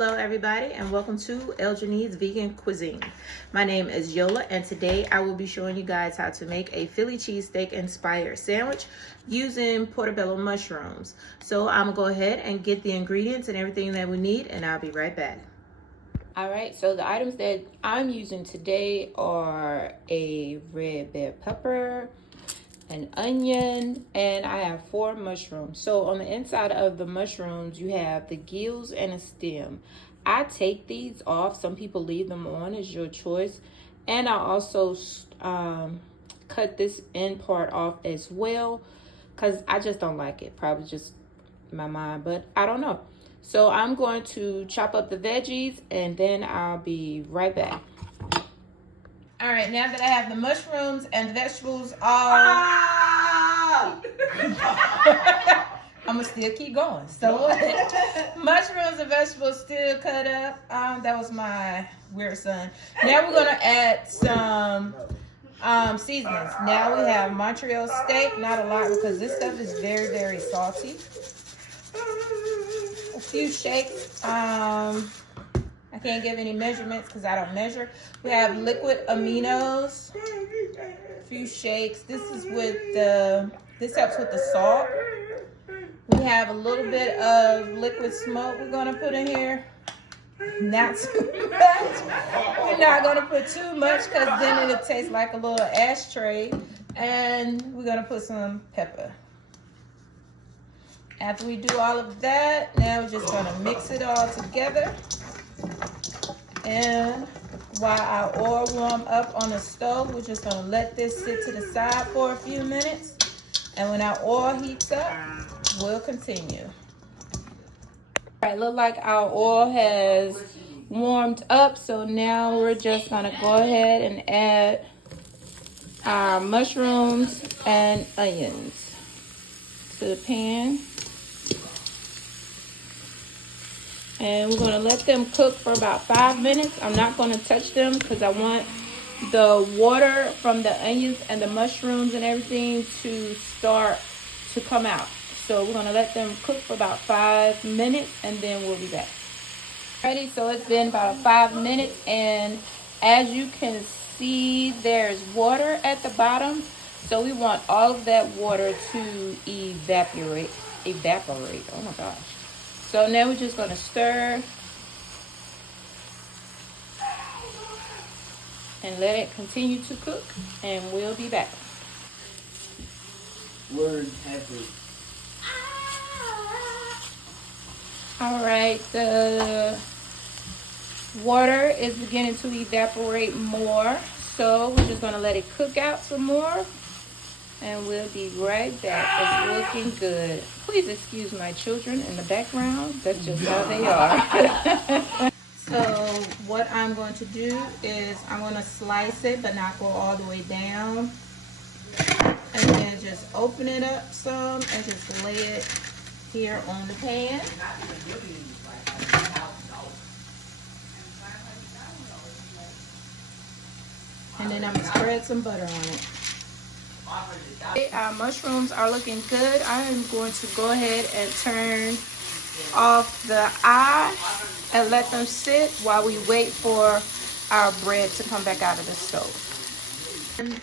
Hello everybody and welcome to Elgin's Vegan Cuisine. My name is Yola and today I will be showing you guys how to make a Philly cheesesteak inspired sandwich using portobello mushrooms. So I'm gonna go ahead and get the ingredients and everything that we need and I'll be right back. Alright, so the items that I'm using today are a red bell pepper, an onion, and I have 4 mushrooms. So on the inside of the mushrooms you have the gills and a stem. I take these off. Some people leave them on, is your choice. And I also cut this end part off as well because I just don't like it. Probably just my mind, but I don't know. So I'm going to chop up the veggies and then I'll be right back. All right, now that I have the mushrooms and the vegetables all... I'm gonna still keep going. So mushrooms and vegetables still cut up. That was my weird son. Now we're gonna add some seasonings. Now we have Montreal steak, not a lot because this stuff is very, very salty. A few shakes. I can't give any measurements because I don't measure. We have liquid aminos, a few shakes. This is with this helps with the salt. We have a little bit of liquid smoke we're gonna put in here. Not too much. We're not gonna put too much because then it'll taste like a little ashtray. And we're gonna put some pepper. After we do all of that, now we're just gonna mix it all together. And while our oil warm up on the stove, we're just gonna let this sit to the side for a few minutes. And when our oil heats up, we'll continue. All right, look like our oil has warmed up. So now we're just gonna go ahead and add our mushrooms and onions to the pan. And we're going to let them cook for about 5 minutes. I'm not going to touch them because I want the water from the onions and the mushrooms and everything to start to come out. So we're going to let them cook for about 5 minutes and then we'll be back. Ready? So it's been about 5 minutes and as you can see, there's water at the bottom. So we want all of that water to evaporate. Oh my gosh. So now we're just going to stir and let it continue to cook and we'll be back. Word happy. All right, the water is beginning to evaporate more. So we're just going to let it cook out some more and we'll be right back. It's looking good. Please excuse my children in the background. That's just how they are. So what I'm going to do is I'm going to slice it but not go all the way down. And then just open it up some and just lay it here on the pan. And then I'm going to spread some butter on it. Our mushrooms are looking good. I am going to go ahead and turn off the eye and let them sit while we wait for our bread to come back out of the stove. And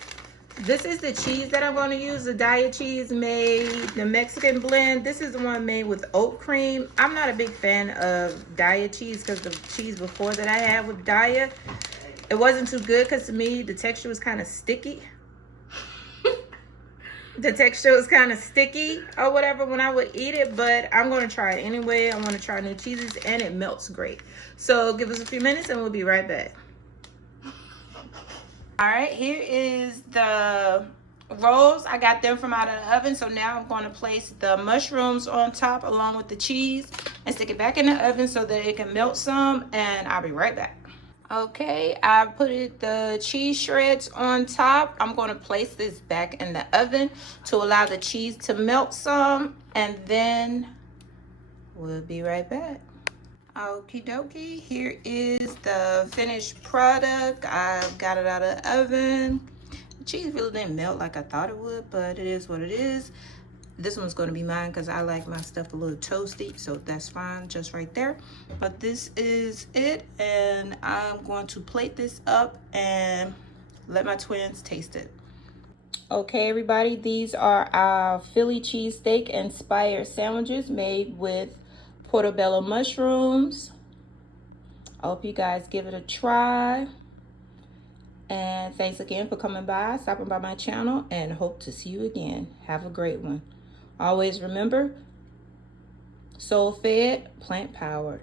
this is the cheese that I'm going to use, the Jaida cheese made, the Mexican blend. This is the one made with oat cream. I'm not a big fan of Jaida cheese because the cheese before that I had with Jaida, it wasn't too good because to me the texture was kind of sticky. The texture was kind of sticky or whatever when I would eat it, but I'm going to try it anyway. I want to try new cheeses and it melts great. So give us a few minutes and we'll be right back. All right, here is the rolls. I got them from out of the oven. So now I'm going to place the mushrooms on top along with the cheese and stick it back in the oven so that it can melt some and I'll be right back. Okay, I put the cheese shreds on top. I'm going to place this back in the oven to allow the cheese to melt some and then we'll be right back. Okie dokie, here is the finished product. I've got it out of the oven. The cheese really didn't melt like I thought it would, but it is what it is. This one's going to be mine because I like my stuff a little toasty, so that's fine, just right there. But this is it, and I'm going to plate this up and let my twins taste it. Okay, everybody, these are our Philly cheesesteak inspired sandwiches made with portobello mushrooms. I hope you guys give it a try. And thanks again for coming by, stopping by my channel, and hope to see you again. Have a great one. Always remember, soul fed, plant powered.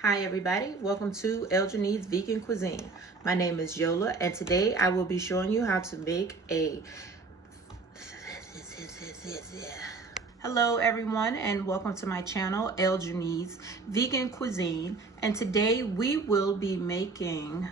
Hi everybody, welcome to Jailin Vegan Cuisine. My name is Yola, and today I will be showing you how to make a Hello everyone, and welcome to my channel, Jailin Vegan Cuisine. And today we will be making,